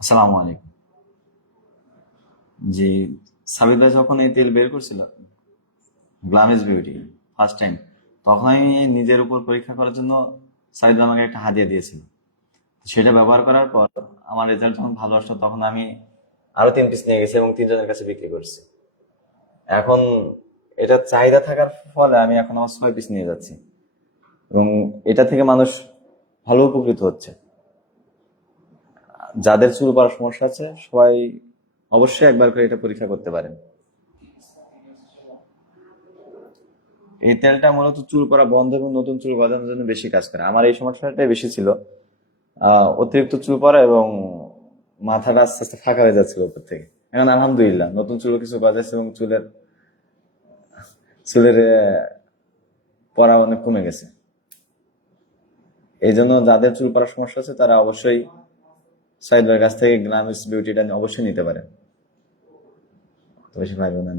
আসসালামু আলাইকুম। জি সাবির ভাই যখন এই তেল বের করছিল, গ্লামেজ বিউটি ফার্স্ট টাইম তখন আমি নিজের উপর পরীক্ষা করার জন্য ভাই আমাকে একটা হাদিয়া দিয়েছিল। সেটা ব্যবহার করার পর আমার রেজাল্ট যখন ভালো আসলো, তখন আমি আরও তিন পিস নিয়ে গেছি এবং তিনজনের কাছে বিক্রি করছি। এখন এটা চাহিদা থাকার ফলে আমি এখন আমার ছয় পিস নিয়ে যাচ্ছি। এবং এটা থেকে মানুষ ভালো উপকৃত হচ্ছে। যাদের চুল পড়ার সমস্যা আছে, সবাই অবশ্যই একবার করে এটা পরীক্ষা করতে পারেন। এই তেলটা মূলত চুল পড়া বন্ধ এবং নতুন চুল গজানোর জন্য বেশি কাজ করে। আমার এই সমস্যাটাই বেশি ছিল। অতিরিক্ত চুল পড়া এবং মাথাটা আস্তে আস্তে ফাঁকা হয়ে যাচ্ছিল উপর থেকে। এখন আলহামদুলিল্লাহ, নতুন চুল কিছু গজাচ্ছে এবং চুলের চুলের পড়া অনেক কমে গেছে। এই জন্য যাদের চুল পড়ার সমস্যা আছে, তারা অবশ্যই সাইডের কাছ থেকে গ্লামিস বিউটিটা অবশ্যই নিতে পারেন। তো বেশি পারবে না।